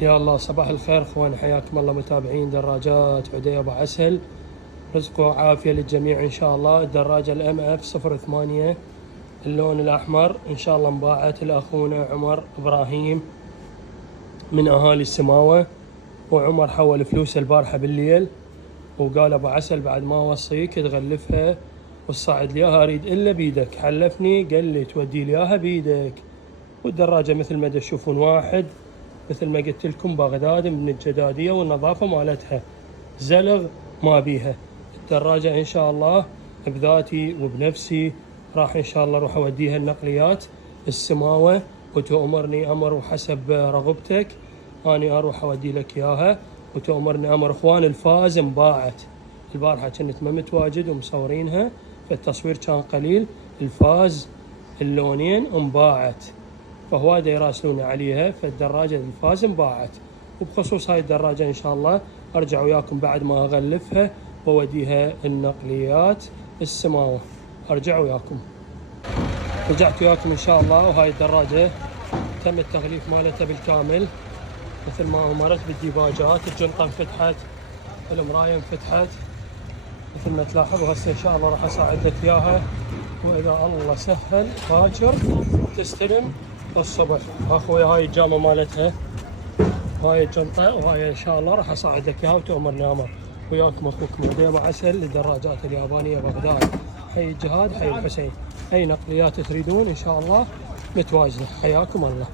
يا الله صباح الخير اخوان، حياكم الله متابعين دراجات عدي ابو عسل. رزق وعافيه للجميع ان شاء الله. الدراجه الام اف 08 اللون الاحمر ان شاء الله انباعت لاخونا عمر ابراهيم من اهالي السماوه. وعمر حول فلوس البارحه بالليل وقال ابو عسل بعد ما اوصيك تغلفها وتصعد لي اياها اريد الا بيدك. حلفني قال لي تودي لي اياها بيدك. والدراجه مثل ما تشوفون واحد مثل ما قلت لكم بغداد من الجداديه والنظافه مالتها زلغ ما بيها. الدراجه ان شاء الله بذاتي وبنفسي راح ان شاء الله اروح اوديها النقليات السماوه وتؤمرني امر وحسب رغبتك اني اروح اودي لك اياها وتؤمرني امر. اخوان الفاز انباعت البارحه كنت ما متواجد ومصورينها فالتصوير كان قليل. الفاز اللونين انباعت فهواده يراسلون عليها. فالدراجه الفاز انباعت. وبخصوص هاي الدراجه ان شاء الله ارجع وياكم بعد ما اغلفها واوديها النقليات السماوه. ارجع وياكم. رجعت وياكم ان شاء الله. وهاي الدراجه تم التغليف مالتها بالكامل مثل ما امرت بالديباجات. الجنطه انفتحت، المرايه انفتحت مثل ما تلاحظوا. هسه ان شاء الله راح اصعد لك اياها واذا الله سهل باكر تستلم الصبح. اخوي هاي الجامه مالتها، هاي الجنطه، وهاي ان شاء الله راح اصعد لك اياها وتؤمرني امر. وياكم اخوكم عدي ابو عسل للدراجات اليابانيه بغداد. حي الجهاد، حي الحسين. اي نقليات تريدون ان شاء الله متواجده. حياكم الله.